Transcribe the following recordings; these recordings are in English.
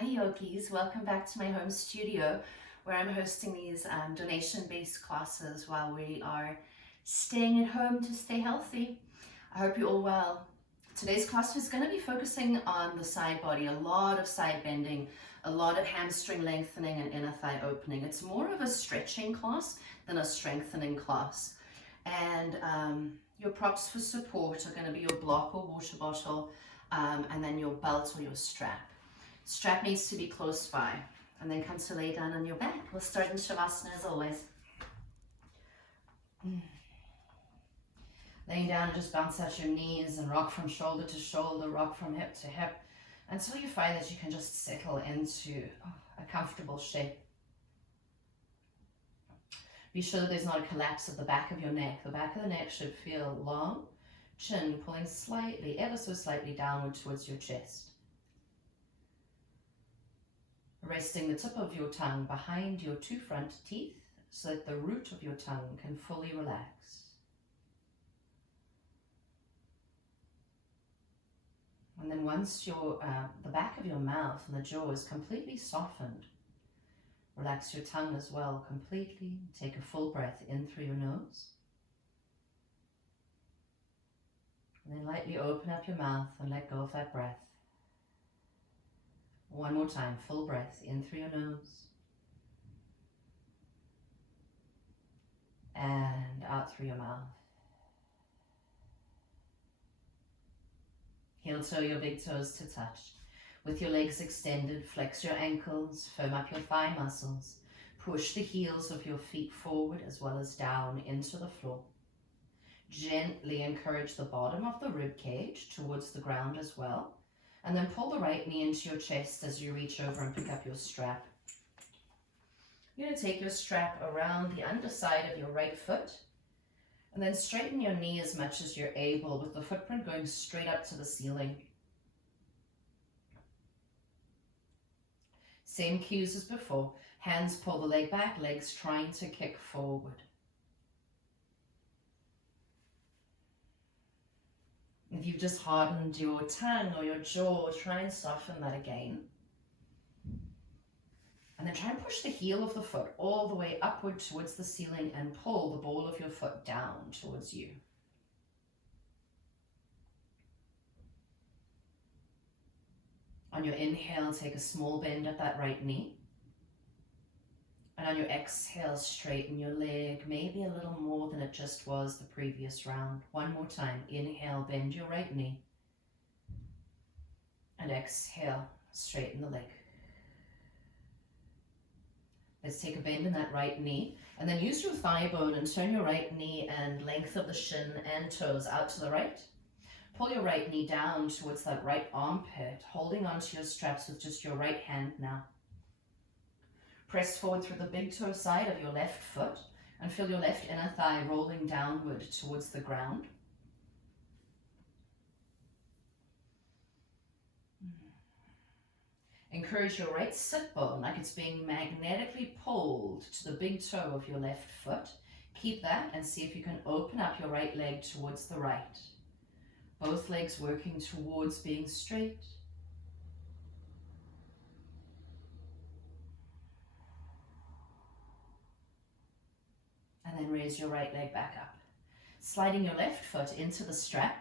Hi yogis, welcome back to my home studio where I'm hosting these donation-based classes while we are staying at home to stay healthy. I hope you're all well. Today's class is going to be focusing on the side body, a lot of side bending, a lot of hamstring lengthening and inner thigh opening. It's more of a stretching class than a strengthening class. And your props for support are going to be your block or water bottle, and then your belt or your strap. Strap needs to be close by, and then come to lay down on your back. We'll start in Shavasana as always. Laying down and just bounce out your knees and rock from shoulder to shoulder, rock from hip to hip, until you find that you can just settle into a comfortable shape. Be sure that there's not a collapse of the back of your neck. The back of the neck should feel long, chin pulling slightly, ever so slightly downward towards your chest. Resting the tip of your tongue behind your two front teeth so that the root of your tongue can fully relax. And then once the back of your mouth and the jaw is completely softened, relax your tongue as well completely. Take a full breath in through your nose. And then lightly open up your mouth and let go of that breath. One more time, full breath in through your nose. And out through your mouth. Heel toe your big toes to touch. With your legs extended, flex your ankles, firm up your thigh muscles. Push the heels of your feet forward as well as down into the floor. Gently encourage the bottom of the rib cage towards the ground as well. And then pull the right knee into your chest as you reach over and pick up your strap. You're going to take your strap around the underside of your right foot and then straighten your knee as much as you're able with the footprint going straight up to the ceiling. Same cues as before. Hands pull the leg back, legs trying to kick forward. If you've just hardened your tongue or your jaw, try and soften that again. And then try and push the heel of the foot all the way upward towards the ceiling and pull the ball of your foot down towards you. On your inhale, take a small bend at that right knee. And on your exhale, straighten your leg, maybe a little more than it just was the previous round. One more time. Inhale, bend your right knee. And exhale, straighten the leg. Let's take a bend in that right knee. And then use your thigh bone and turn your right knee and length of the shin and toes out to the right. Pull your right knee down towards that right armpit, holding onto your straps with just your right hand now. Press forward through the big toe side of your left foot and feel your left inner thigh rolling downward towards the ground. Encourage your right sit bone like it's being magnetically pulled to the big toe of your left foot. Keep that and see if you can open up your right leg towards the right. Both legs working towards being straight. And then raise your right leg back up. Sliding your left foot into the strap.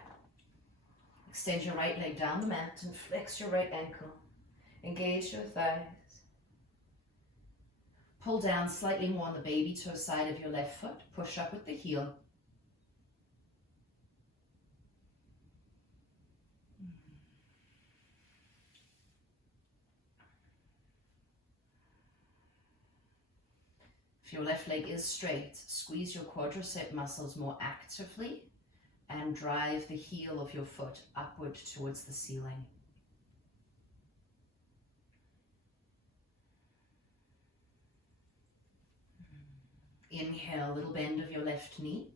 Extend your right leg down the mat and flex your right ankle. Engage your thighs. Pull down slightly more on the baby toe side of your left foot. Push up with the heel. If your left leg is straight, squeeze your quadricep muscles more actively and drive the heel of your foot upward towards the ceiling. Inhale, little bend of your left knee.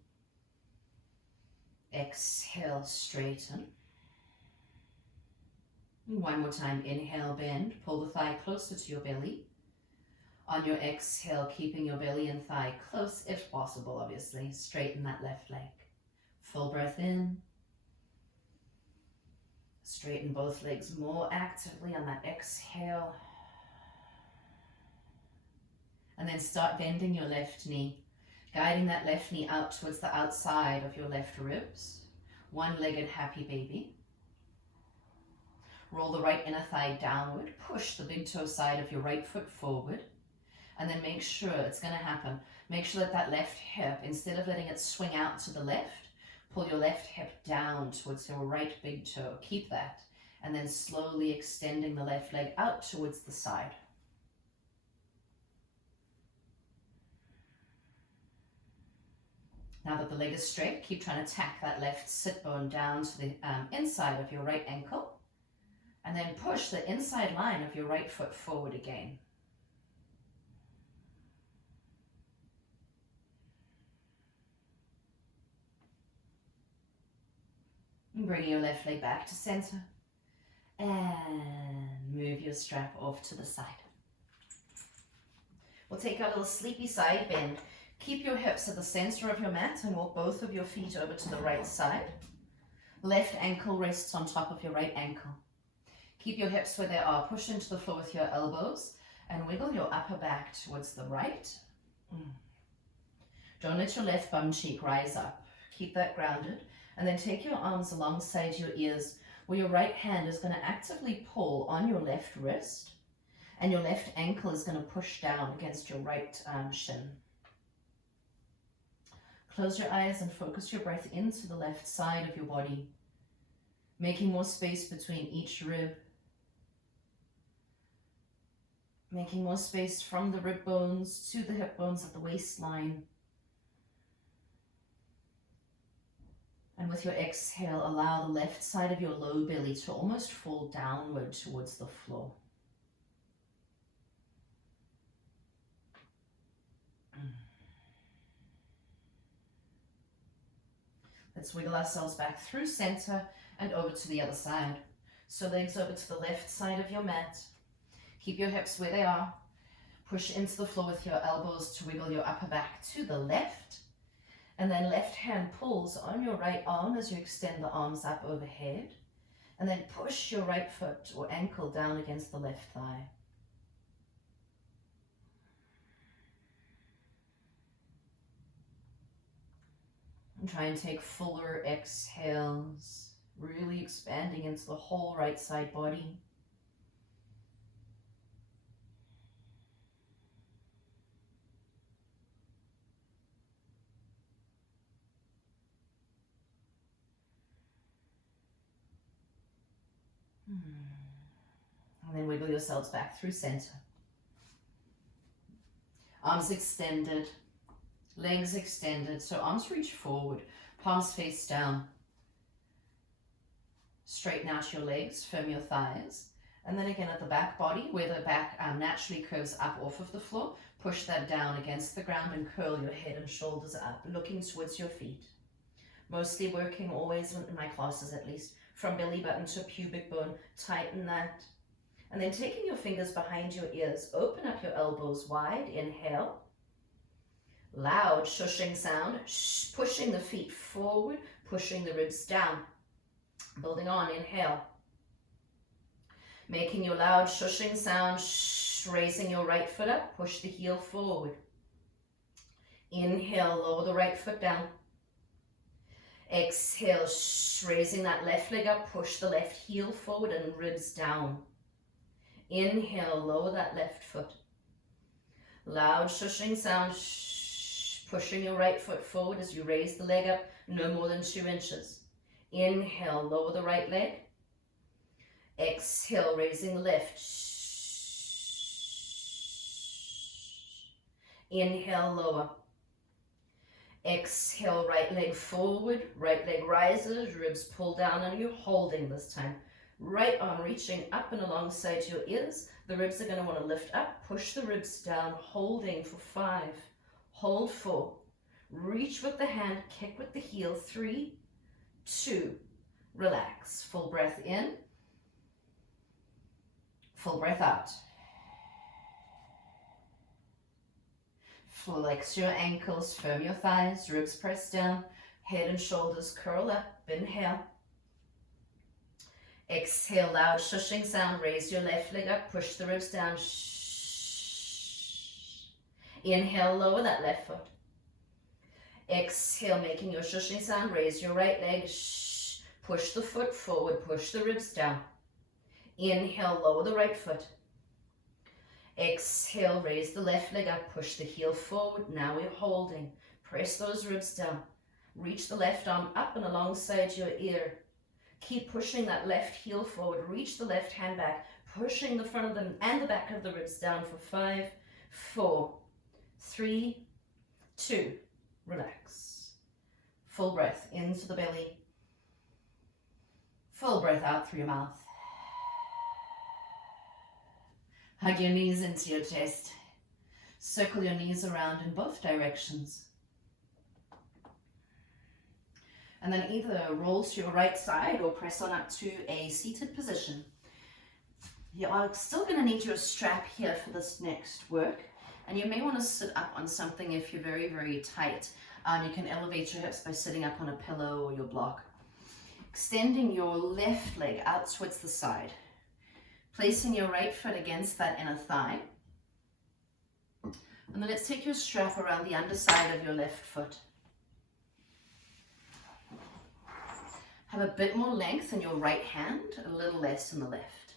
Exhale, straighten. One more time, inhale, bend, pull the thigh closer to your belly. On your exhale, keeping your belly and thigh close if possible, obviously. Straighten that left leg. Full breath in. Straighten both legs more actively on that exhale. And then start bending your left knee, guiding that left knee out towards the outside of your left ribs. One-legged happy baby. Roll the right inner thigh downward. Push the big toe side of your right foot forward. And then make sure it's going to happen. Make sure that that left hip, instead of letting it swing out to the left, pull your left hip down towards your right big toe. Keep that. And then slowly extending the left leg out towards the side. Now that the leg is straight, keep trying to tack that left sit bone down to the inside of your right ankle. And then push the inside line of your right foot forward again. And bring your left leg back to center. And move your strap off to the side. We'll take our little sleepy side bend. Keep your hips at the center of your mat and walk both of your feet over to the right side. Left ankle rests on top of your right ankle. Keep your hips where they are. Push into the floor with your elbows and wiggle your upper back towards the right. Don't let your left bum cheek rise up. Keep that grounded. And then take your arms alongside your ears, where your right hand is going to actively pull on your left wrist, and your left ankle is going to push down against your right shin. Close your eyes and focus your breath into the left side of your body, making more space between each rib, making more space from the rib bones to the hip bones at the waistline. And with your exhale, allow the left side of your low belly to almost fall downward towards the floor. Let's wiggle ourselves back through center and over to the other side. So legs over to the left side of your mat. Keep your hips where they are. Push into the floor with your elbows to wiggle your upper back to the left. And then left hand pulls on your right arm as you extend the arms up overhead. And then push your right foot or ankle down against the left thigh. And try and take fuller exhales, really expanding into the whole right side body. And then wiggle yourselves back through center. Arms extended, legs extended. So arms reach forward, palms face down. Straighten out your legs, firm your thighs. And then again at the back body, where the back naturally curves up off of the floor, push that down against the ground and curl your head and shoulders up, looking towards your feet. Mostly working always, in my classes at least, from belly button to pubic bone, tighten that. And then taking your fingers behind your ears, open up your elbows wide, inhale. Loud shushing sound, pushing the feet forward, pushing the ribs down. Building on, inhale. Making your loud shushing sound, raising your right foot up, push the heel forward. Inhale, lower the right foot down. Exhale, raising that left leg up, push the left heel forward and ribs down. Inhale, lower that left foot. Loud shushing sound, pushing your right foot forward as you raise the leg up no more than 2 inches. Inhale, lower the right leg. Exhale, raising the left. Inhale, lower. Exhale, right leg forward, right leg rises, ribs pull down, and you're holding this time. Right arm reaching up and alongside your ears. The ribs are going to want to lift up, push the ribs down, holding for 5, hold 4. Reach with the hand, kick with the heel, 3, 2, relax. Full breath in, full breath out. Flex your ankles, firm your thighs, ribs press down, head and shoulders curl up, inhale. Exhale, loud shushing sound, raise your left leg up, push the ribs down. Inhale, lower that left foot. Exhale, making your shushing sound. Raise your right leg. Shh. Push the foot forward. Push the ribs down. Inhale, lower the right foot. Exhale, raise the left leg up. Push the heel forward. Now we're holding. Press those ribs down. Reach the left arm up and alongside your ear. Keep pushing that left heel forward. Reach the left hand back. Pushing the front of them and the back of the ribs down for 5, 4, 3, 2. Relax. Full breath into the belly. Full breath out through your mouth. Hug your knees into your chest. Circle your knees around in both directions. And then either roll to your right side or press on up to a seated position. You are still going to need your strap here for this next work. And you may want to sit up on something if you're very, very tight. You can elevate your hips by sitting up on a pillow or your block. Extending your left leg out towards the side. Placing your right foot against that inner thigh. And then let's take your strap around the underside of your left foot. Have a bit more length in your right hand, a little less in the left.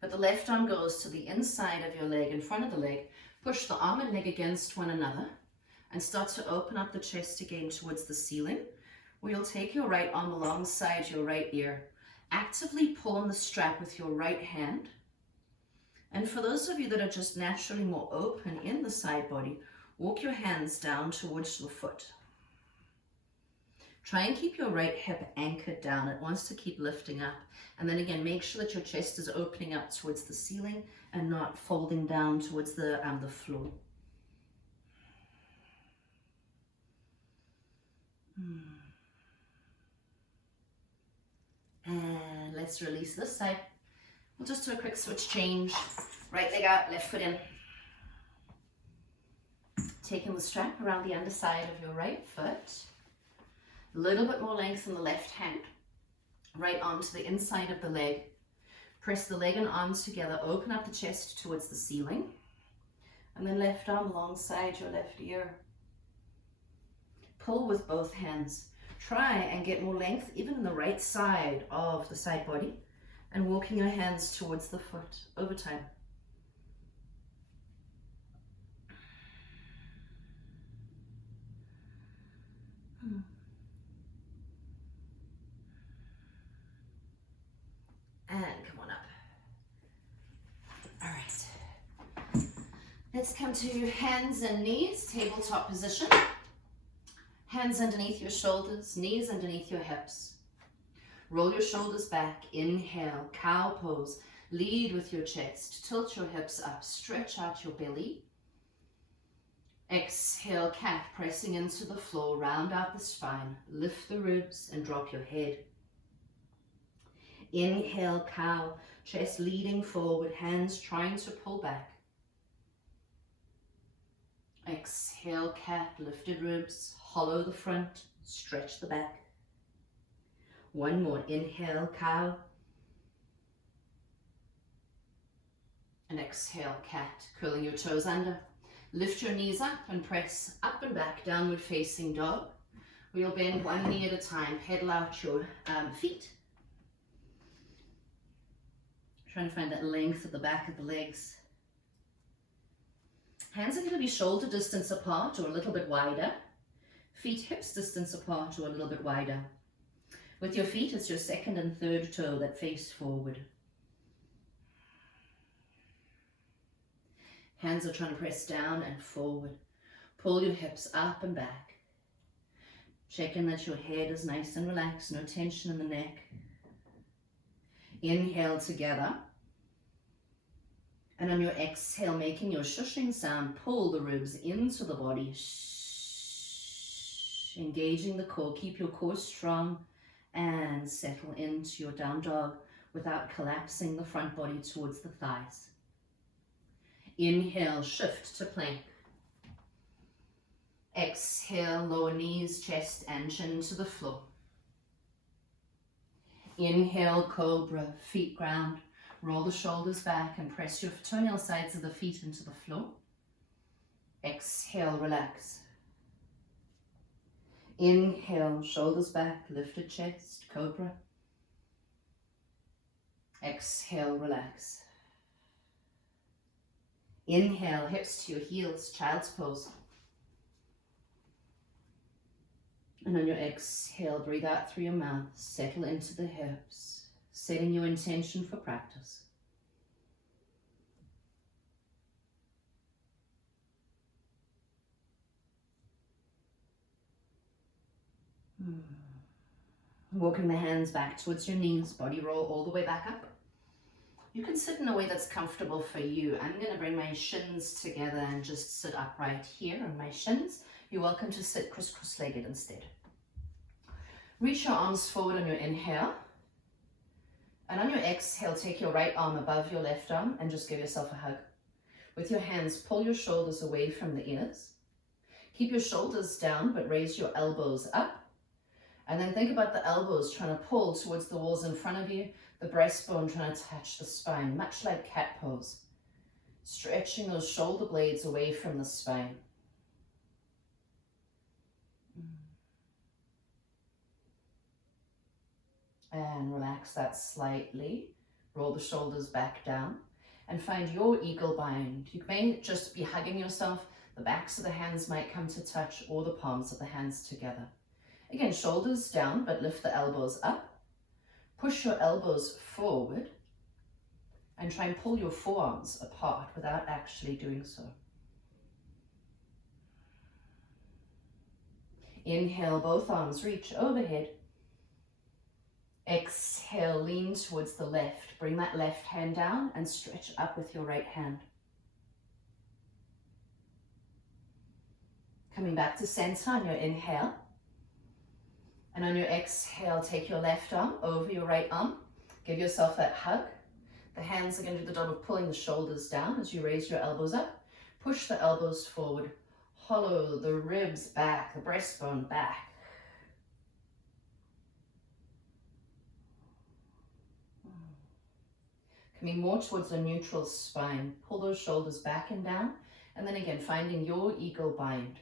But the left arm goes to the inside of your leg, in front of the leg. Push the arm and leg against one another and start to open up the chest again towards the ceiling. We'll take your right arm alongside your right ear. Actively pull on the strap with your right hand. And for those of you that are just naturally more open in the side body, walk your hands down towards the foot. Try and keep your right hip anchored down. It wants to keep lifting up. And then again, make sure that your chest is opening up towards the ceiling and not folding down towards the floor. And let's release this side. We'll just do a quick switch change. Right leg out, left foot in. Taking the strap around the underside of your right foot. A little bit more length in the left hand. Right arm to the inside of the leg. Press the leg and arms together. Open up the chest towards the ceiling. And then left arm alongside your left ear. Pull with both hands. Try and get more length even in the right side of the side body. And walking your hands towards the foot over time. And come on up. All right. Let's come to hands and knees, tabletop position. Hands underneath your shoulders, knees underneath your hips. Roll your shoulders back. Inhale, cow pose. Lead with your chest. Tilt your hips up. Stretch out your belly. Exhale, cat, pressing into the floor. Round out the spine. Lift the ribs and drop your head. Inhale, cow, chest leading forward, hands trying to pull back. Exhale, cat, lifted ribs, hollow the front, stretch the back. One more, inhale, cow. And exhale, cat, curling your toes under. Lift your knees up and press up and back, downward facing dog. We'll bend one knee at a time, pedal out your feet. Trying to find that length at the back of the legs. Hands are going to be shoulder distance apart or a little bit wider. Feet hips distance apart or a little bit wider. With your feet, it's your second and third toe that face forward. Hands are trying to press down and forward. Pull your hips up and back. Checking that your head is nice and relaxed, no tension in the neck. Inhale together. And on your exhale, making your shushing sound, pull the ribs into the body. Engaging the core. Keep your core strong and settle into your down dog without collapsing the front body towards the thighs. Inhale, shift to plank. Exhale, lower knees, chest and chin to the floor. Inhale, cobra, feet ground. Roll the shoulders back and press your toenail sides of the feet into the floor. Exhale, relax. Inhale, shoulders back, lifted chest, Cobra. Exhale, relax. Inhale, hips to your heels, Child's Pose. And on your exhale, breathe out through your mouth, settle into the hips, setting your intention for practice. Walking the hands back towards your knees, body roll all the way back up. You can sit in a way that's comfortable for you. I'm going to bring my shins together and just sit upright here on my shins. You're welcome to sit cross-legged instead. Reach your arms forward on your inhale. And on your exhale, take your right arm above your left arm and just give yourself a hug. With your hands, pull your shoulders away from the ears. Keep your shoulders down, but raise your elbows up. And then think about the elbows trying to pull towards the walls in front of you, the breastbone trying to touch the spine, much like cat pose. Stretching those shoulder blades away from the spine. And relax that slightly. Roll the shoulders back down and find your eagle bind. You may just be hugging yourself. The backs of the hands might come to touch, or the palms of the hands together. Again, shoulders down, but lift the elbows up. Push your elbows forward and try and pull your forearms apart without actually doing so. Inhale, both arms reach overhead. Exhale, lean towards the left. Bring that left hand down and stretch up with your right hand. Coming back to center on your inhale. And on your exhale, take your left arm over your right arm. Give yourself that hug. The hands are going to do the job of pulling the shoulders down as you raise your elbows up. Push the elbows forward. Hollow the ribs back, the breastbone back. Coming more towards a neutral spine. Pull those shoulders back and down. And then again, finding your eagle bind.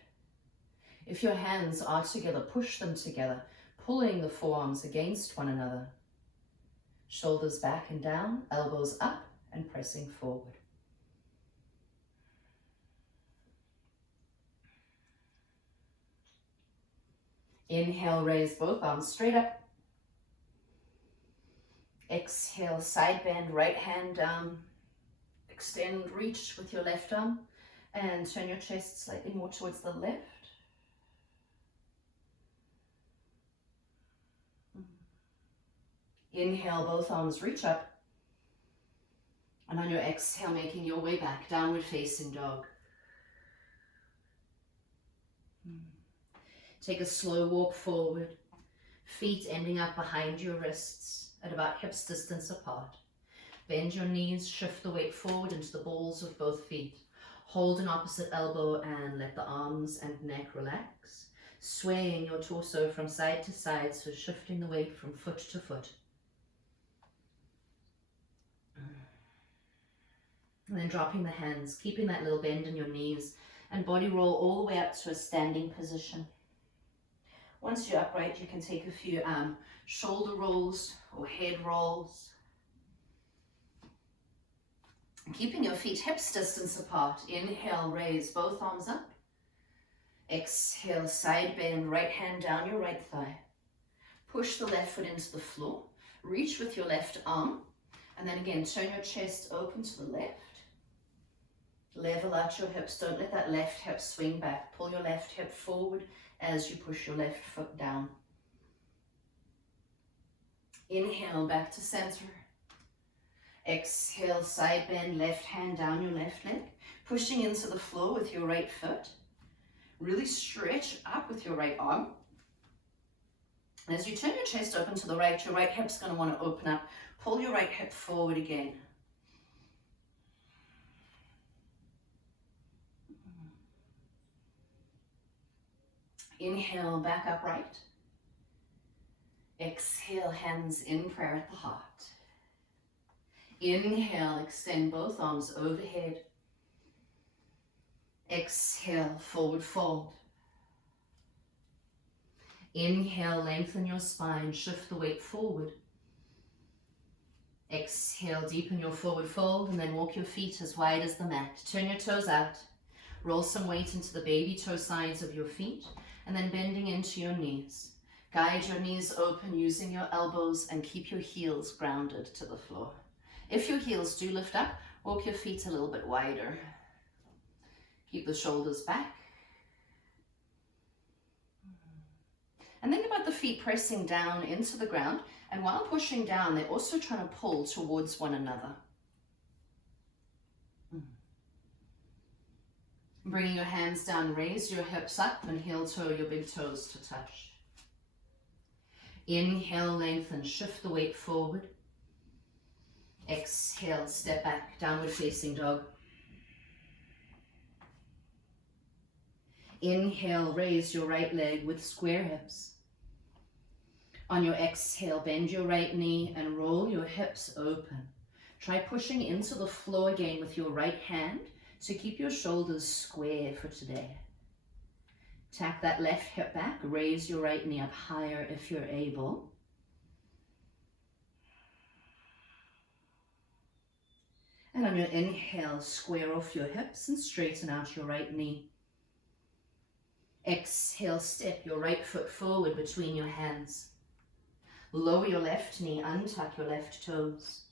If your hands are together, push them together, pulling the forearms against one another. Shoulders back and down, elbows up and pressing forward. Inhale, raise both arms straight up. Exhale, side bend, right hand down. Extend, reach with your left arm and turn your chest slightly more towards the left. Inhale, both arms reach up. And on your exhale, making your way back, downward facing dog. Take a slow walk forward, feet ending up behind your wrists at about hips distance apart. Bend your knees, shift the weight forward into the balls of both feet. Hold an opposite elbow and let the arms and neck relax. Swaying your torso from side to side, so shifting the weight from foot to foot. And then dropping the hands, keeping that little bend in your knees, and body roll all the way up to a standing position. Once you're upright, you can take a few shoulder rolls or head rolls. Keeping your feet hips distance apart. Inhale, raise both arms up. Exhale, side bend, right hand down your right thigh. Push the left foot into the floor. Reach with your left arm. And then again, turn your chest open to the left. Level out your hips. Don't let that left hip swing back. Pull your left hip forward as you push your left foot down. Inhale, back to center. Exhale, side bend, left hand down your left leg. Pushing into the floor with your right foot. Really stretch up with your right arm. And as you turn your chest open to the right, your right hip's going to want to open up. Pull your right hip forward again. Inhale, back upright. Exhale, hands in prayer at the heart. Inhale, extend both arms overhead. Exhale, forward fold. Inhale, lengthen your spine, shift the weight forward. Exhale, deepen your forward fold, and then walk your feet as wide as the mat. Turn your toes out. Roll some weight into the baby toe sides of your feet, and then bending into your knees. Guide your knees open using your elbows and keep your heels grounded to the floor. If your heels do lift up, walk your feet a little bit wider. Keep the shoulders back. And think about the feet pressing down into the ground, and while pushing down, they're also trying to pull towards one another. Bringing your hands down, raise your hips up and heel toe your big toes to touch. Inhale, lengthen, shift the weight forward. Exhale, step back, downward facing dog. Inhale, raise your right leg with square hips. On your exhale, bend your right knee and roll your hips open. Try pushing into the floor again with your right hand to keep your shoulders square for today. Tack that left hip back, raise your right knee up higher if you're able. And on your inhale, square off your hips and straighten out your right knee. Exhale, step your right foot forward between your hands. Lower your left knee, untuck your left toes.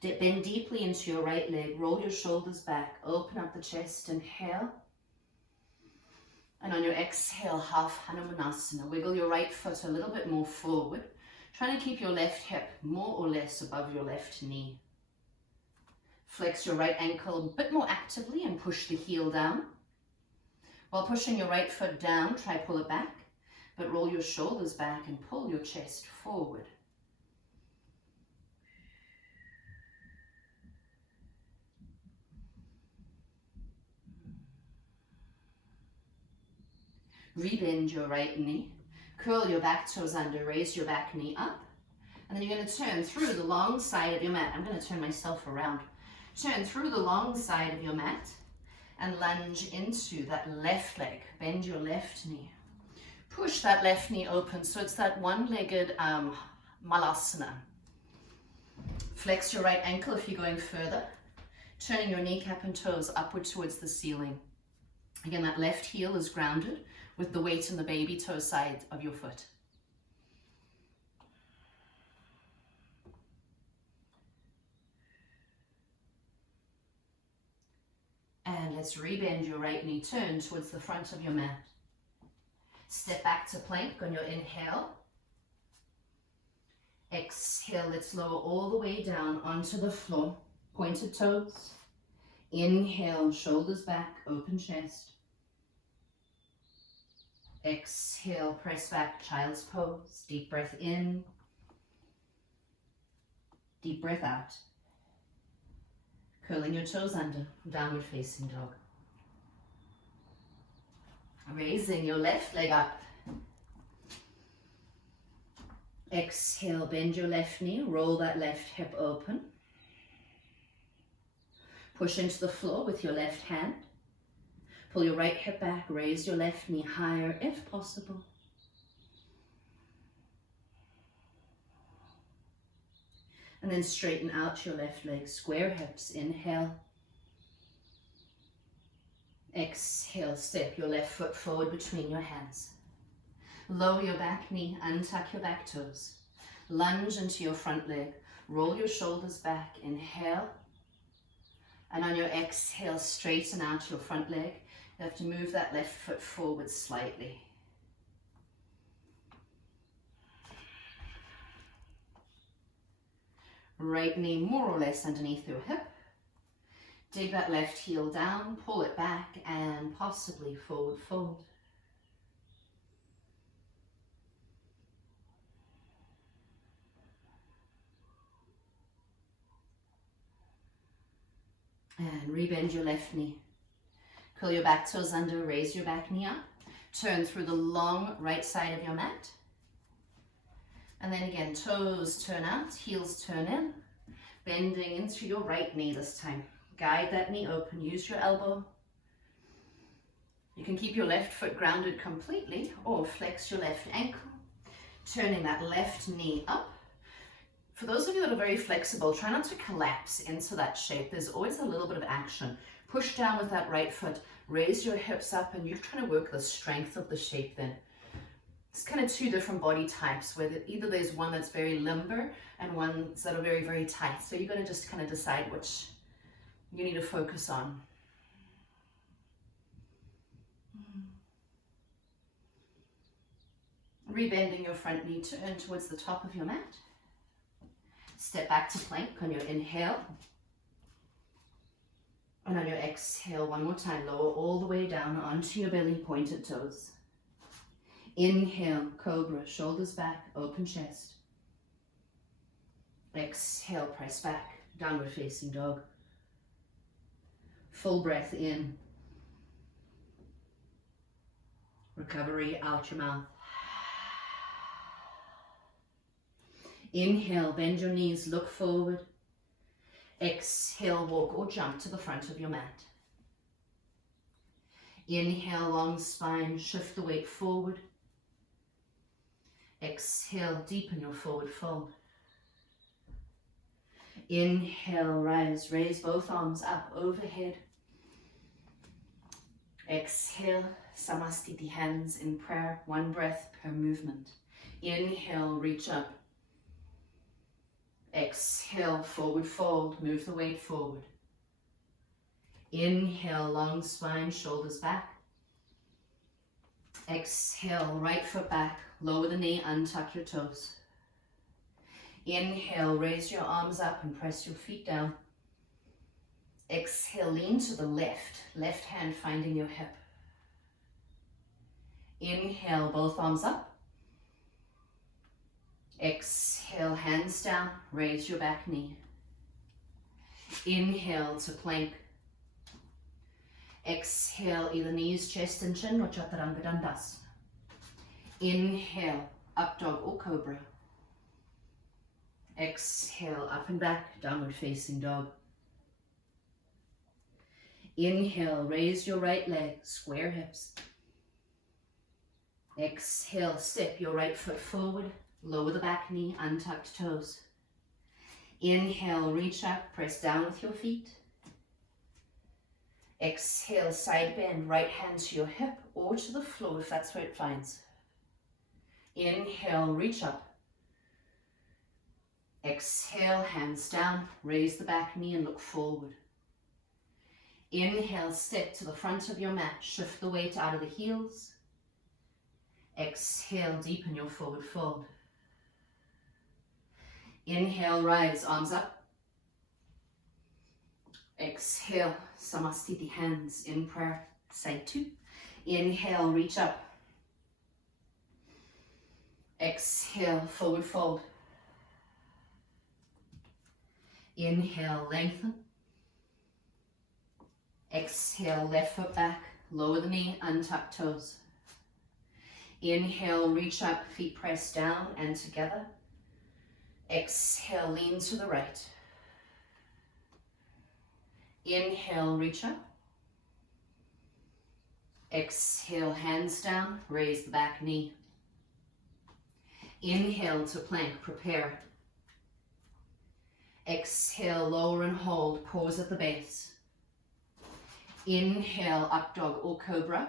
Bend deeply into your right leg, roll your shoulders back, open up the chest, inhale. And on your exhale, half Hanumanasana, wiggle your right foot a little bit more forward, trying to keep your left hip more or less above your left knee. Flex your right ankle a bit more actively and push the heel down. While pushing your right foot down, try pull it back, but roll your shoulders back and pull your chest forward. Rebend your right knee, curl your back toes under, raise your back knee up, and then you're going to turn through the long side of your mat. I'm going to turn myself around. Turn through the long side of your mat and lunge into that left leg. Bend your left knee. Push that left knee open, so it's that one-legged malasana. Flex your right ankle if you're going further, turning your kneecap and toes upward towards the ceiling. Again, that left heel is grounded with the weight in the baby toe side of your foot. And let's rebend your right knee, turn towards the front of your mat. Step back to plank on your inhale. Exhale, let's lower all the way down onto the floor. Pointed toes. Inhale, shoulders back, open chest. Exhale, press back, child's pose. Deep breath in. Deep breath out. Curling your toes under, downward facing dog. Raising your left leg up. Exhale, bend your left knee, roll that left hip open. Push into the floor with your left hand. Pull your right hip back, raise your left knee higher if possible. And then straighten out your left leg, square hips, inhale. Exhale, step your left foot forward between your hands. Lower your back knee, untuck your back toes. Lunge into your front leg, roll your shoulders back, inhale. And on your exhale, straighten out your front leg. You have to move that left foot forward slightly. Right knee more or less underneath your hip. Dig that left heel down, pull it back, and possibly forward fold. And rebend your left knee. Curl your back toes under, raise your back knee up. Turn through the long right side of your mat. And then again, toes turn out, heels turn in. Bending into your right knee this time. Guide that knee open, use your elbow. You can keep your left foot grounded completely or flex your left ankle, turning that left knee up. For those of you that are very flexible, try not to collapse into that shape. There's always a little bit of action. Push down with that right foot, raise your hips up, and you're trying to work the strength of the shape then. It's kind of two different body types where either there's one that's very limber and ones that are very, very tight. So you're going to just kind of decide which you need to focus on. Rebending your front knee to turn towards the top of your mat. Step back to plank on your inhale. And on your exhale, one more time, lower all the way down onto your belly, pointed toes. Inhale, Cobra, shoulders back, open chest. Exhale, press back, downward facing dog. Full breath in. Recovery out your mouth. Inhale, bend your knees, look forward. Exhale, walk or jump to the front of your mat. Inhale, long spine, shift the weight forward. Exhale, deepen your forward fold. Inhale, rise, raise both arms up overhead. Exhale, Samastiti, hands in prayer, one breath per movement. Inhale, reach up. Exhale, forward fold, move the weight forward. Inhale, long spine, shoulders back. Exhale, right foot back, lower the knee, untuck your toes. Inhale, raise your arms up and press your feet down. Exhale, lean to the left hand finding your hip. Inhale, both arms up. Exhale, hands down, raise your back knee. Inhale to plank. Exhale, either knees, chest and chin or Chaturanga Dandasana. Inhale, up dog or cobra. Exhale, up and back, downward facing dog. Inhale, raise your right leg, square hips. Exhale, step your right foot forward, lower the back knee, untucked toes. Inhale, reach up, press down with your feet. Exhale, side bend, right hand to your hip or to the floor if that's where it finds. Inhale, reach up. Exhale, hands down, raise the back knee and look forward. Inhale, step to the front of your mat, shift the weight out of the heels. Exhale, deepen your forward fold. Inhale, rise, arms up. Exhale, Samastiti, hands in prayer, side two. Inhale, reach up. Exhale, forward fold. Inhale, lengthen. Exhale, left foot back, lower the knee, untuck toes. Inhale, reach up, feet press down and together. Exhale, lean to the right. Inhale, reach up. Exhale, hands down, raise the back knee. Inhale to plank, prepare. Exhale, lower and hold, pause at the base. Inhale, up dog or cobra.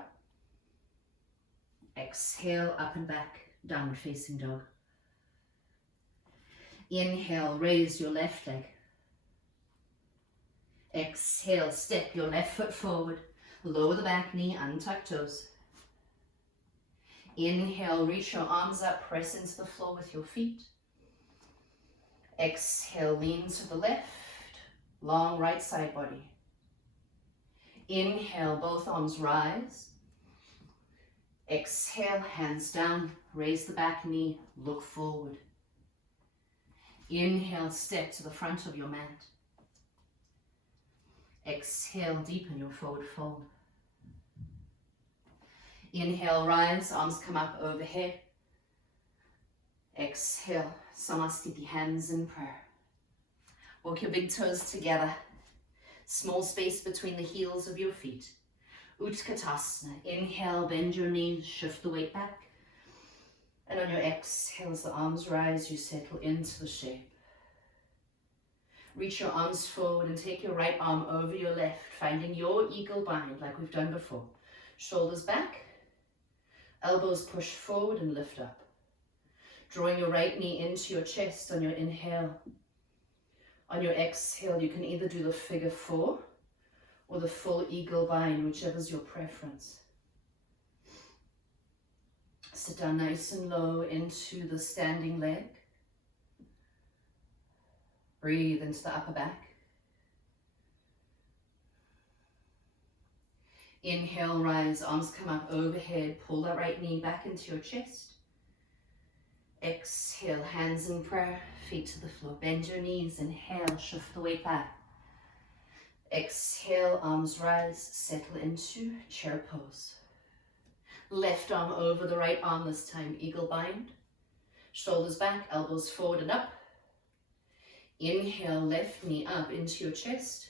Exhale, up and back, downward facing dog. Inhale, raise your left leg. Exhale, step your left foot forward, lower the back knee, untuck toes. Inhale, reach your arms up, press into the floor with your feet. Exhale, lean to the left, long right side body. Inhale, both arms rise. Exhale, hands down, raise the back knee, look forward. Inhale, step to the front of your mat. Exhale, deepen your forward fold. Inhale, rise, arms come up overhead. Exhale, Samastiti, hands in prayer. Walk your big toes together. Small space between the heels of your feet. Utkatasana. Inhale, bend your knees, shift the weight back. And on your exhale, as the arms rise, you settle into the shape. Reach your arms forward and take your right arm over your left, finding your eagle bind like we've done before. Shoulders back, elbows push forward and lift up. Drawing your right knee into your chest on your inhale. On your exhale, you can either do the figure four or the full eagle bind, whichever's your preference. Sit down nice and low into the standing leg. Breathe into the upper back. Inhale, rise, arms come up overhead. Pull that right knee back into your chest. Exhale, hands in prayer, feet to the floor. Bend your knees, inhale, shift the weight back. Exhale, arms rise, settle into chair pose. Left arm over the right arm this time, eagle bind. Shoulders back, elbows forward and up. Inhale, left knee up into your chest.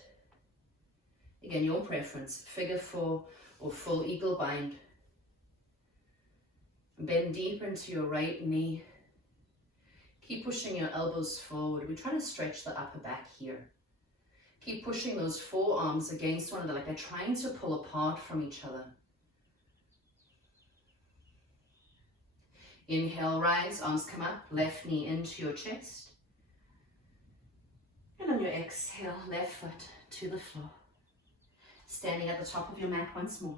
Again, your preference, figure four or full eagle bind. Bend deep into your right knee. Keep pushing your elbows forward. We're trying to stretch the upper back here. Keep pushing those forearms against one another, like they're trying to pull apart from each other. Inhale, rise, arms come up, left knee into your chest. And on your exhale, left foot to the floor. Standing at the top of your mat once more.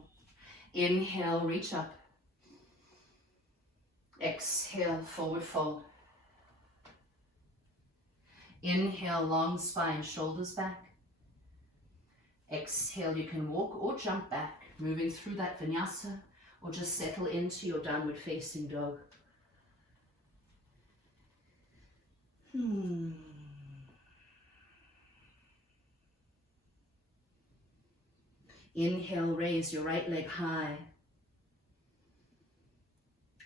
Inhale, reach up. Exhale, forward fold. Inhale, long spine, shoulders back. Exhale, you can walk or jump back, moving through that vinyasa, or just settle into your downward facing dog. Inhale, raise your right leg high.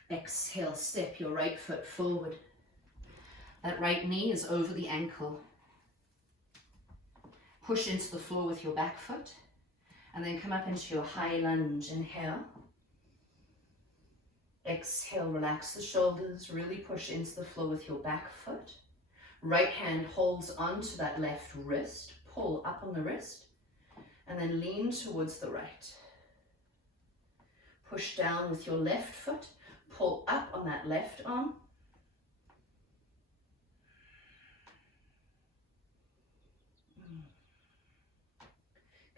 Exhale, step your right foot forward. That right knee is over the ankle. Push into the floor with your back foot, and then come up into your high lunge. Inhale. Exhale, relax the shoulders, really push into the floor with your back foot. Right hand holds onto that left wrist, pull up on the wrist, and then lean towards the right. Push down with your left foot, pull up on that left arm.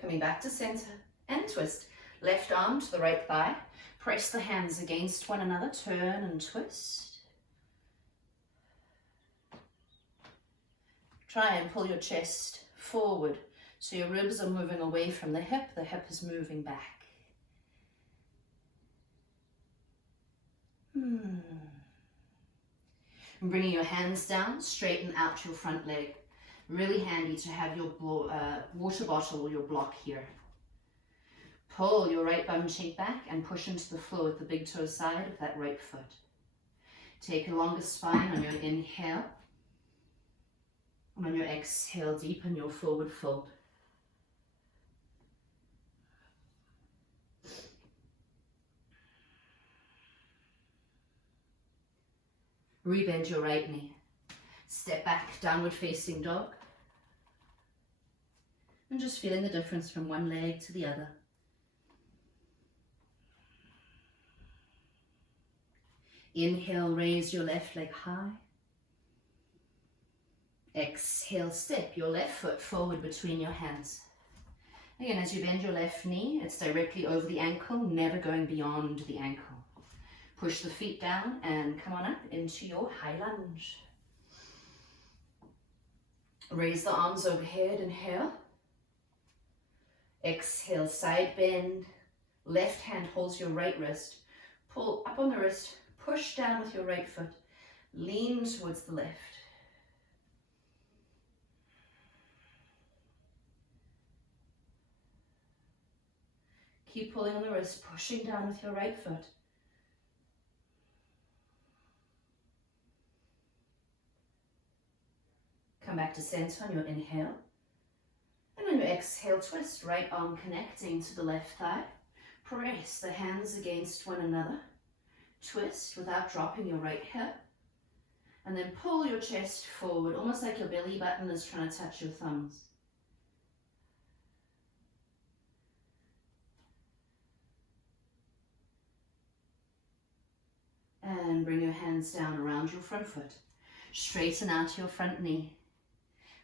Coming back to center and twist. Left arm to the right thigh. Press the hands against one another, turn and twist. Try and pull your chest forward so your ribs are moving away from the hip is moving back. And bringing your hands down, straighten out your front leg. Really handy to have your water bottle or your block here. Pull your right bum cheek back and push into the floor with the big toe side of that right foot. Take a longer spine on your inhale. And on your exhale, deepen your forward fold. Rebend your right knee. Step back, downward facing dog. And just feeling the difference from one leg to the other. Inhale, raise your left leg high. Exhale, step your left foot forward between your hands. Again, as you bend your left knee, it's directly over the ankle, never going beyond the ankle. Push the feet down and come on up into your high lunge. Raise the arms overhead, inhale. Exhale, side bend. Left hand holds your right wrist. Pull up on the wrist, push down with your right foot. Lean towards the left. Keep pulling on the wrist, pushing down with your right foot. Come back to center on your inhale. And on your exhale, twist, right arm connecting to the left thigh. Press the hands against one another. Twist without dropping your right hip. And then pull your chest forward, almost like your belly button is trying to touch your thumbs. And bring your hands down around your front foot. Straighten out your front knee.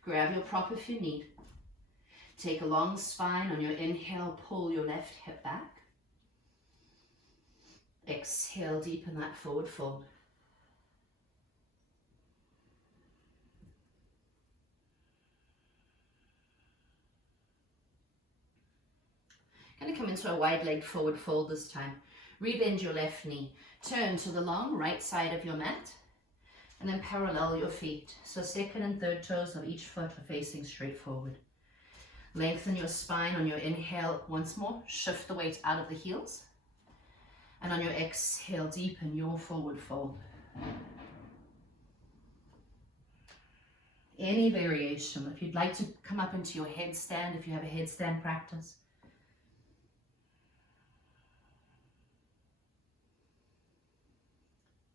Grab your prop if you need. Take a long spine. On your inhale, pull your left hip back. Exhale, deepen that forward fold. Going to come into a wide leg forward fold this time. Rebend your left knee. Turn to the long right side of your mat. And then parallel your feet. So second and third toes of each foot are facing straight forward. Lengthen your spine on your inhale once more. Shift the weight out of the heels. And on your exhale, deepen your forward fold. Any variation. If you'd like to come up into your headstand, if you have a headstand practice.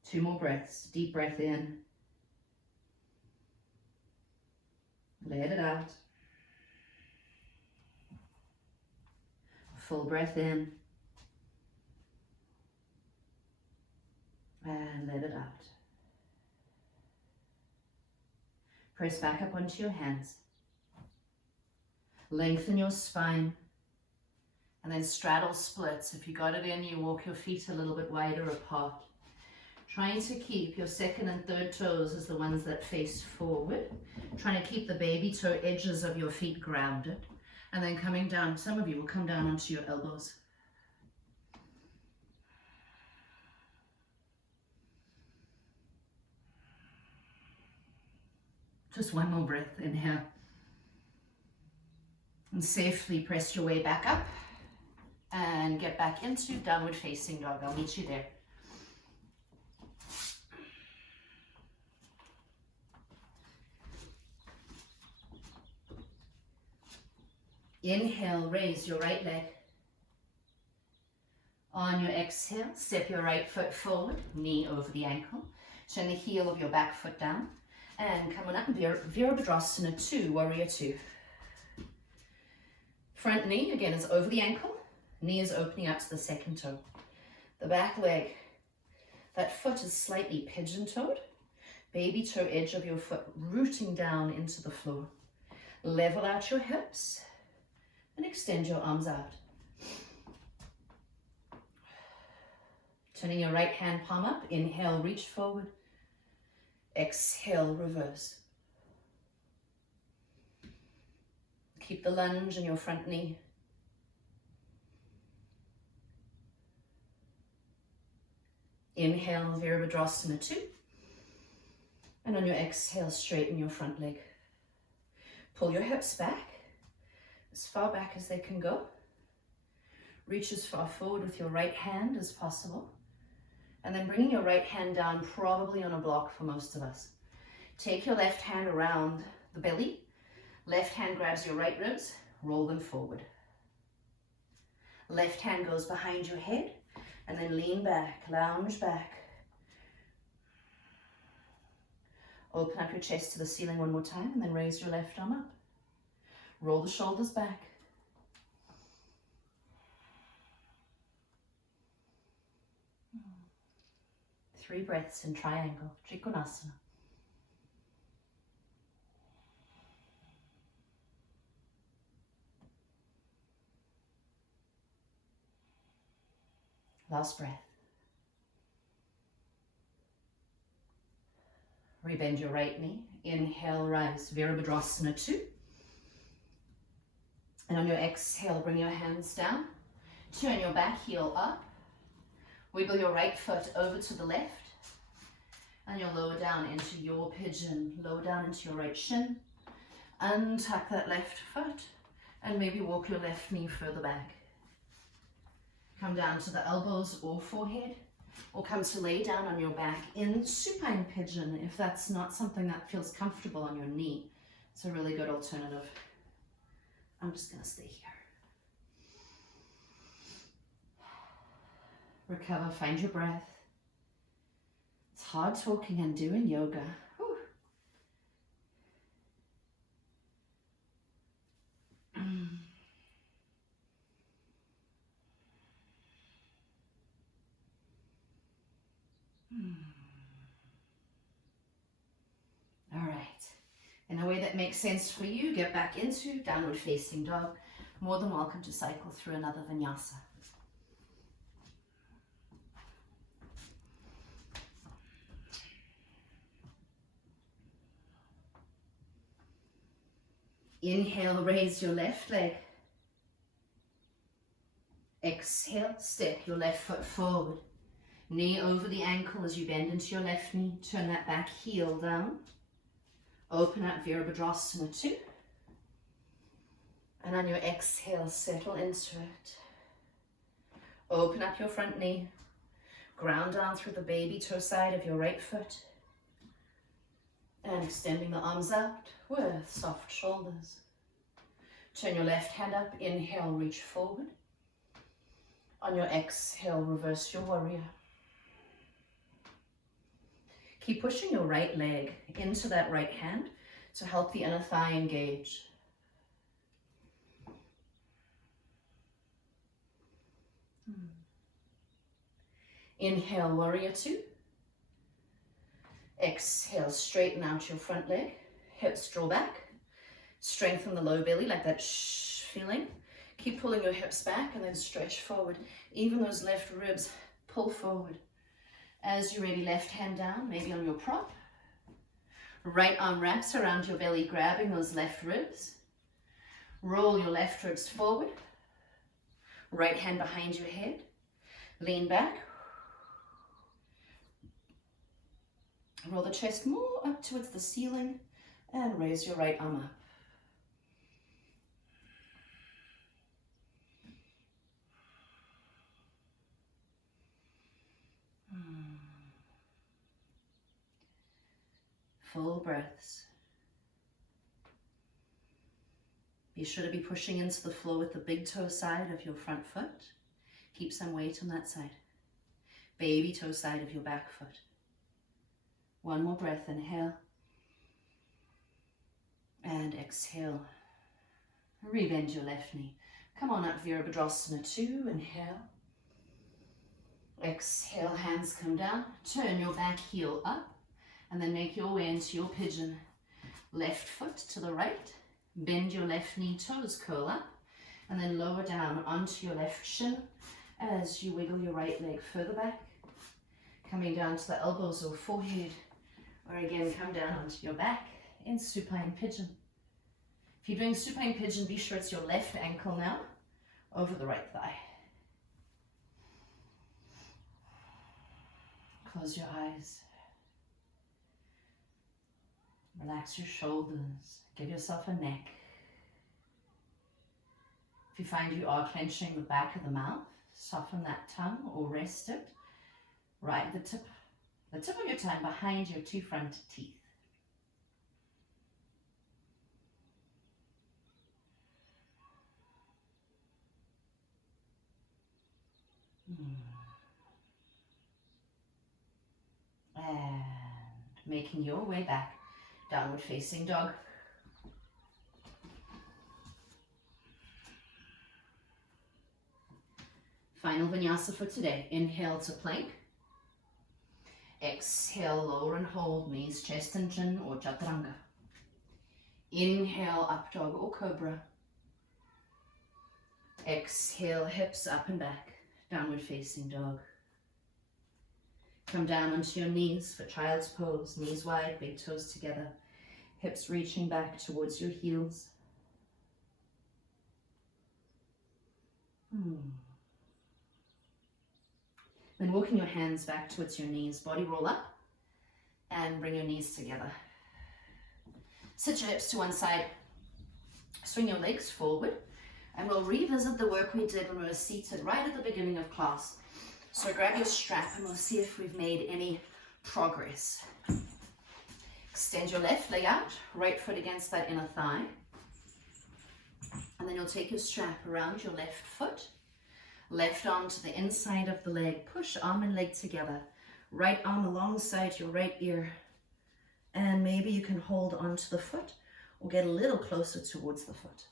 Two more breaths. Deep breath in. Let it out. Full breath in. And let it out. Press back up onto your hands. Lengthen your spine. And then straddle splits. If you got it in, you walk your feet a little bit wider apart. Trying to keep your second and third toes as the ones that face forward. Trying to keep the baby toe edges of your feet grounded. And then coming down, some of you will come down onto your elbows. Just one more breath, inhale. And safely press your way back up. And get back into downward facing dog. I'll meet you there. Inhale, raise your right leg. On your exhale, step your right foot forward, knee over the ankle. Turn the heel of your back foot down. And coming up, Virabhadrasana 2, Warrior 2. Front knee, again, is over the ankle. Knee is opening out to the second toe. The back leg, that foot is slightly pigeon-toed. Baby toe edge of your foot rooting down into the floor. Level out your hips. And extend your arms out. Turning your right hand palm up. Inhale, reach forward. Exhale, reverse. Keep the lunge in your front knee. Inhale, Virabhadrasana 2. And on your exhale, straighten your front leg. Pull your hips back. As far back as they can go. Reach as far forward with your right hand as possible. And then bringing your right hand down, probably on a block for most of us. Take your left hand around the belly. Left hand grabs your right ribs. Roll them forward. Left hand goes behind your head. And then lean back, lounge back. Open up your chest to the ceiling one more time. And then raise your left arm up. Roll the shoulders back. Three breaths in triangle, Trikonasana. Last breath. Rebend your right knee. Inhale, rise, Virabhadrasana 2. And on your exhale, bring your hands down. Turn your back heel up. Wiggle your right foot over to the left. And you'll lower down into your pigeon. Lower down into your right shin. Untuck that left foot. And maybe walk your left knee further back. Come down to the elbows or forehead. Or come to lay down on your back in supine pigeon if that's not something that feels comfortable on your knee. It's a really good alternative. I'm just going to stay here. Recover, find your breath. It's hard talking and doing yoga. Whew. All right. In a way that makes sense for you, get back into downward facing dog. More than welcome to cycle through another vinyasa. Inhale, raise your left leg. Exhale, step your left foot forward. Knee over the ankle as you bend into your left knee. Turn that back heel down. Open up Virabhadrasana 2. And on your exhale, settle into it. Open up your front knee. Ground down through the baby toe side of your right foot. And extending the arms out with soft shoulders. Turn your left hand up. Inhale, reach forward. On your exhale, reverse your warrior. Keep pushing your right leg into that right hand to help the inner thigh engage. Inhale, warrior 2. Exhale, straighten out your front leg. Hips draw back. Strengthen the low belly like that shh feeling. Keep pulling your hips back and then stretch forward. Even those left ribs, pull forward. As you're ready, left hand down, maybe on your prop. Right arm wraps around your belly, grabbing those left ribs. Roll your left ribs forward. Right hand behind your head. Lean back. Roll the chest more up towards the ceiling and raise your right arm up. Full breaths. Be sure to be pushing into the floor with the big toe side of your front foot. Keep some weight on that side. Baby toe side of your back foot. One more breath, inhale. And exhale. Rebend your left knee. Come on up, Virabhadrasana 2, inhale. Exhale, hands come down. Turn your back heel up. And then make your way into your pigeon. Left foot to the right. Bend your left knee, toes curl up. And then lower down onto your left shin as you wiggle your right leg further back. Coming down to the elbows or forehead. Or again, come down onto your back in supine pigeon. If you're doing supine pigeon, be sure it's your left ankle now over the right thigh. Close your eyes. Relax your shoulders. Give yourself a neck. If you find you are clenching the back of the mouth, soften that tongue or rest it. Right the tip of your tongue behind your 2 front teeth. And making your way back. Downward facing dog. Final vinyasa for today. Inhale to plank. Exhale, lower and hold, knees, chest and chin or chaturanga. Inhale, up dog or cobra. Exhale, hips up and back, downward facing dog. Come down onto your knees for child's pose, knees wide, big toes together, hips reaching back towards your heels. Then walking your hands back towards your knees, body roll up and bring your knees together. Sit your hips to one side, swing your legs forward, and we'll revisit the work we did when we were seated right at the beginning of class. So grab your strap and we'll see if we've made any progress. Extend your left leg out, right foot against that inner thigh. And then you'll take your strap around your left foot, Left arm to the inside of the leg. Push arm and leg together. Right arm alongside your right ear. And maybe you can hold onto the foot or get a little closer towards the foot.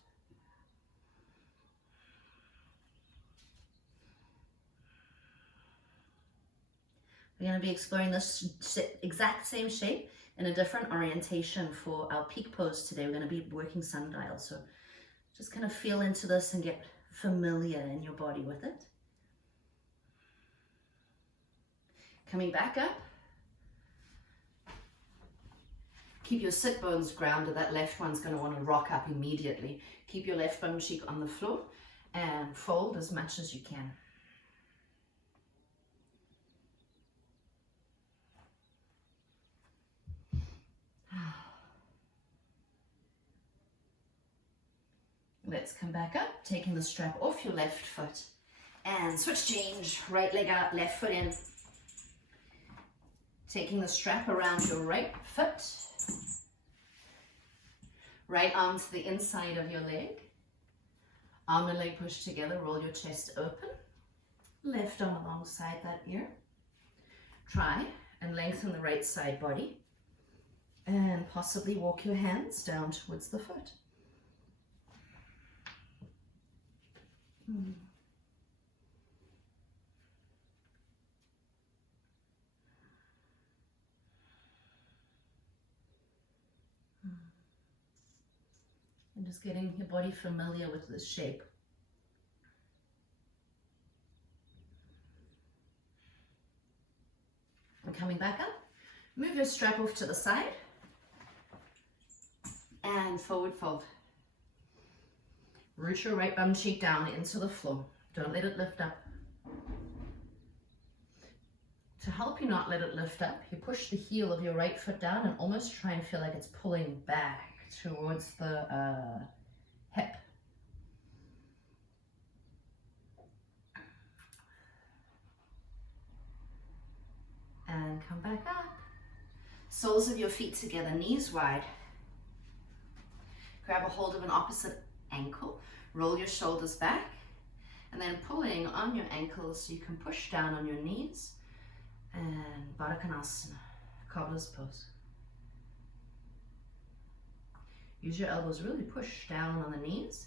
We're going to be exploring this exact same shape in a different orientation for our peak pose today. We're going to be working sundial. So just kind of feel into this and get familiar in your body with it. Coming back up. Keep your sit bones grounded. That left one's going to want to rock up immediately. Keep your left bum cheek on the floor and fold as much as you can. Let's come back up, taking the strap off your left foot and switch change. Right leg out, left foot in. Taking the strap around your right foot. Right arm to the inside of your leg. Arm and leg push together, roll your chest open. Left arm alongside that ear. Try and lengthen the right side body. And possibly walk your hands down towards the foot. And just getting your body familiar with this shape. And coming back up, move your strap off to the side and forward fold. Root your right bum cheek down into the floor. Don't let it lift up. To help you not let it lift up, you push the heel of your right foot down and almost try and feel like it's pulling back towards the hip. And come back up. Soles of your feet together, knees wide. Grab a hold of an opposite ankle. Roll your shoulders back. And then pulling on your ankles so you can push down on your knees. And Baddha-Konasana, Cobblers Pose. Use your elbows, really push down on the knees.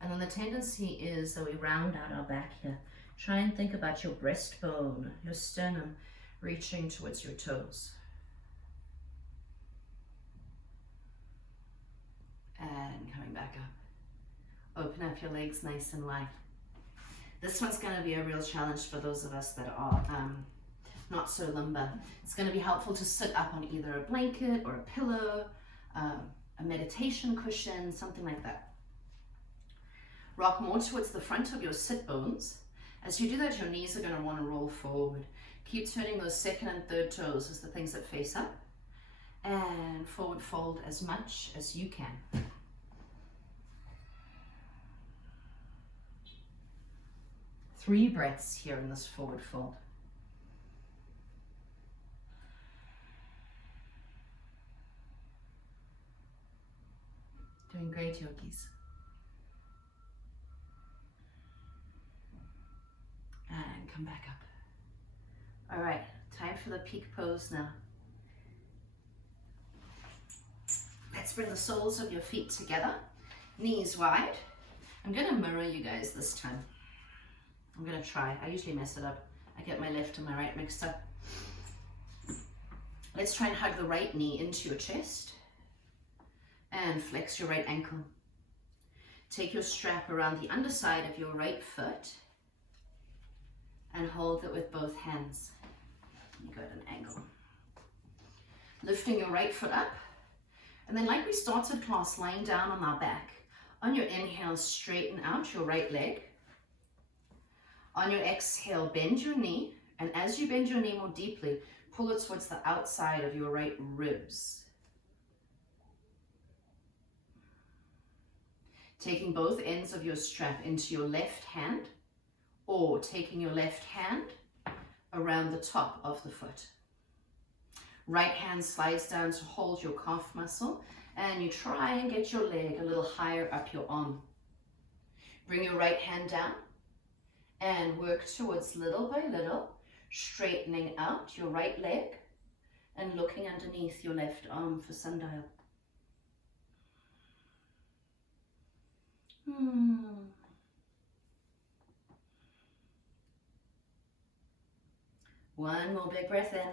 And then the tendency is that we round out our back here. Try and think about your breastbone, your sternum, reaching towards your toes. And coming back up. Open up your legs nice and wide. This one's going to be a real challenge for those of us that are not so limber. It's going to be helpful to sit up on either a blanket or a pillow, a meditation cushion, something like that. Rock more towards the front of your sit bones. As you do that, your knees are going to want to roll forward. Keep turning those second and third toes as the things that face up. And forward fold as much as you can. Three breaths here in this forward fold. Doing great, yogis. And come back up. All right, time for the peak pose now. Let's bring the soles of your feet together, knees wide. I'm going to mirror you guys this time. I'm going to try. I usually mess it up. I get my left and my right mixed up. Let's try and hug the right knee into your chest and flex your right ankle. Take your strap around the underside of your right foot and hold it with both hands. You go at an angle. Lifting your right foot up. And then like we started class, lying down on our back. On your inhale, straighten out your right leg. On your exhale, bend your knee. And as you bend your knee more deeply, pull it towards the outside of your right ribs. Taking both ends of your strap into your left hand, or taking your left hand around the top of the foot. Right hand slides down to hold your calf muscle, and you try and get your leg a little higher up your arm. Bring your right hand down And work towards, little by little, straightening out your right leg and looking underneath your left arm for sundial. One more big breath in.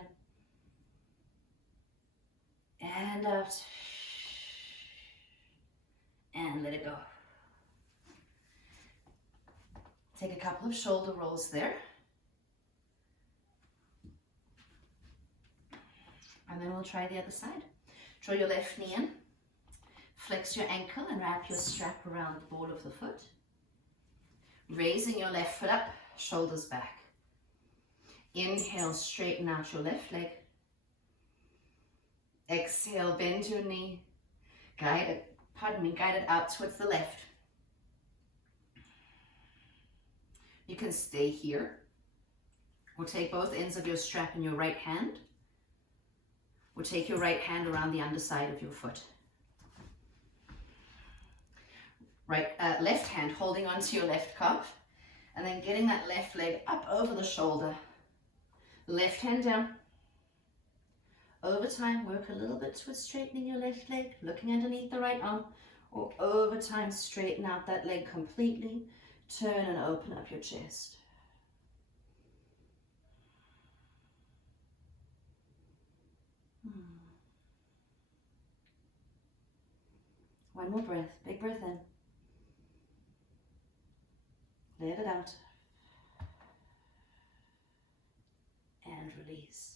And out. And let it go. Take a couple of shoulder rolls there. And then we'll try the other side. Draw your left knee in. Flex your ankle and wrap your strap around the ball of the foot. Raising your left foot up, shoulders back. Inhale, straighten out your left leg. Exhale, bend your knee. Guide it out towards the left. You can stay here, or take both ends of your strap in your right hand, or take your right hand around the underside of your foot. Left hand holding onto your left calf, and then getting that left leg up over the shoulder. Left hand down. Over time, work a little bit towards straightening your left leg, looking underneath the right arm, or over time, straighten out that leg completely. Turn and open up your chest. One more breath, big breath in. Let it out. And release.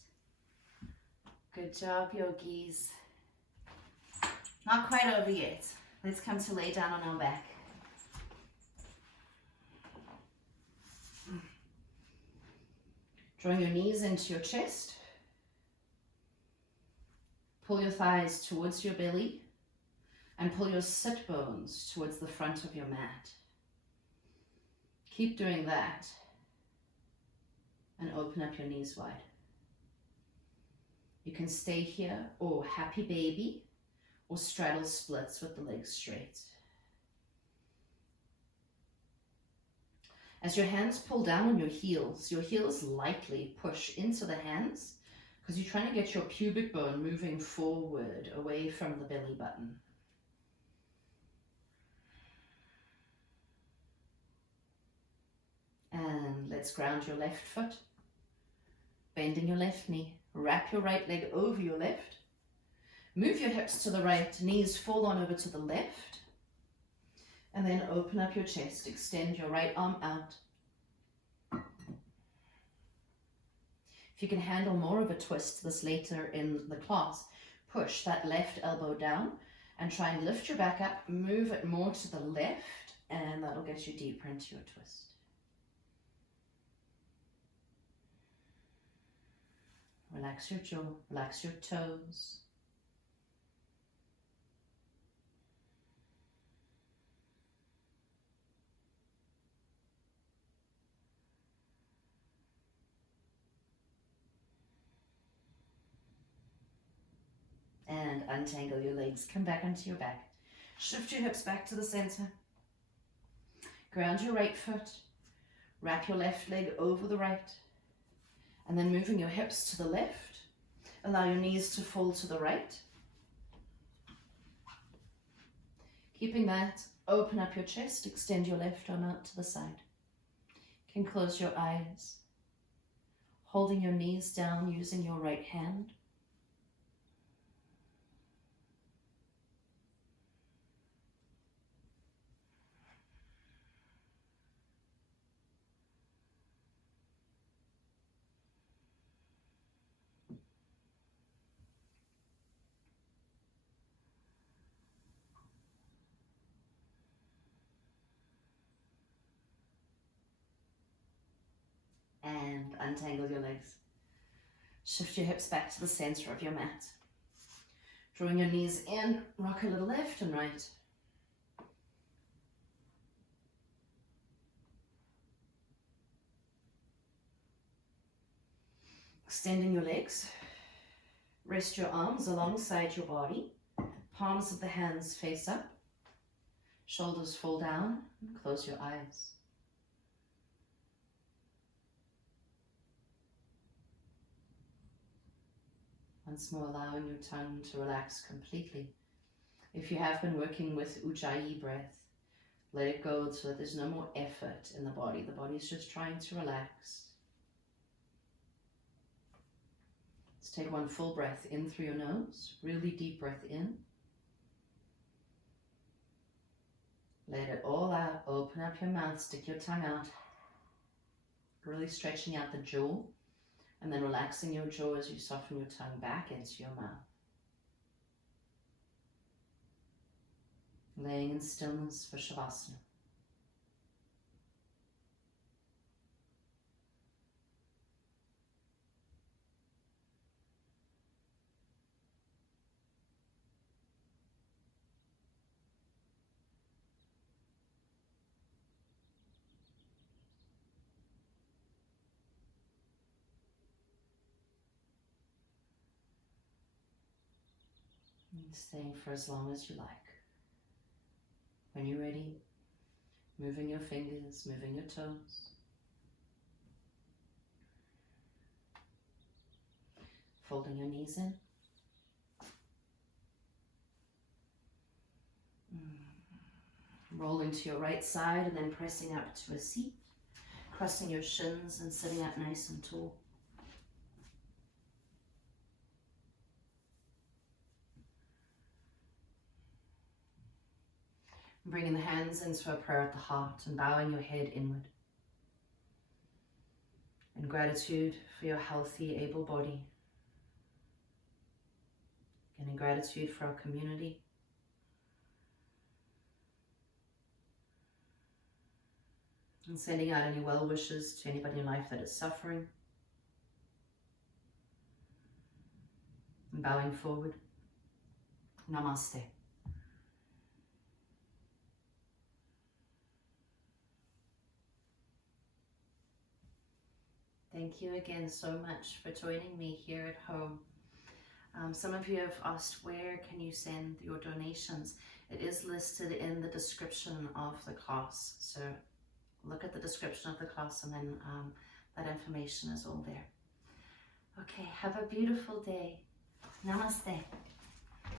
Good job, yogis. Not quite over yet. Let's come to lay down on our back. Drawing your knees into your chest. Pull your thighs towards your belly and pull your sit bones towards the front of your mat. Keep doing that and open up your knees wide. You can stay here or happy baby or straddle splits with the legs straight. As your hands pull down on your heels lightly push into the hands because you're trying to get your pubic bone moving forward away from the belly button. And let's ground your left foot, bending your left knee. Wrap your right leg over your left. Move your hips to the right, knees fall on over to the left. And then open up your chest, extend your right arm out. If you can handle more of a twist this later in the class, push that left elbow down and try and lift your back up, move it more to the left, and that'll get you deeper into your twist. Relax your jaw, relax your toes. And untangle your legs, come back onto your back. Shift your hips back to the center. Ground your right foot, wrap your left leg over the right, and then moving your hips to the left, allow your knees to fall to the right. Keeping that, open up your chest, extend your left arm out to the side. You can close your eyes, holding your knees down using your right hand. And untangle your legs. Shift your hips back to the center of your mat. Drawing your knees in, rock a little left and right. Extending your legs. Rest your arms alongside your body. Palms of the hands face up. Shoulders fall down. Close your eyes. Once more, allowing your tongue to relax completely. If you have been working with Ujjayi breath, let it go so that there's no more effort in the body. The body's just trying to relax. Let's take one full breath in through your nose. Really deep breath in. Let it all out. Open up your mouth. Stick your tongue out. Really stretching out the jaw. And then relaxing your jaw as you soften your tongue back into your mouth. Laying in stillness for Shavasana. And staying for as long as you like. When you're ready, moving your fingers, moving your toes. Folding your knees in. Rolling to your right side and then pressing up to a seat. Crossing your shins and sitting up nice and tall. Bringing the hands into a prayer at the heart and bowing your head inward. In gratitude for your healthy, able body. And in gratitude for our community. And sending out any well wishes to anybody in life that is suffering. And bowing forward. Namaste. Thank you again so much for joining me here at home. Some of you have asked, where can you send your donations? It is listed in the description of the class. So look at the description of the class and then that information is all there. Okay, have a beautiful day. Namaste.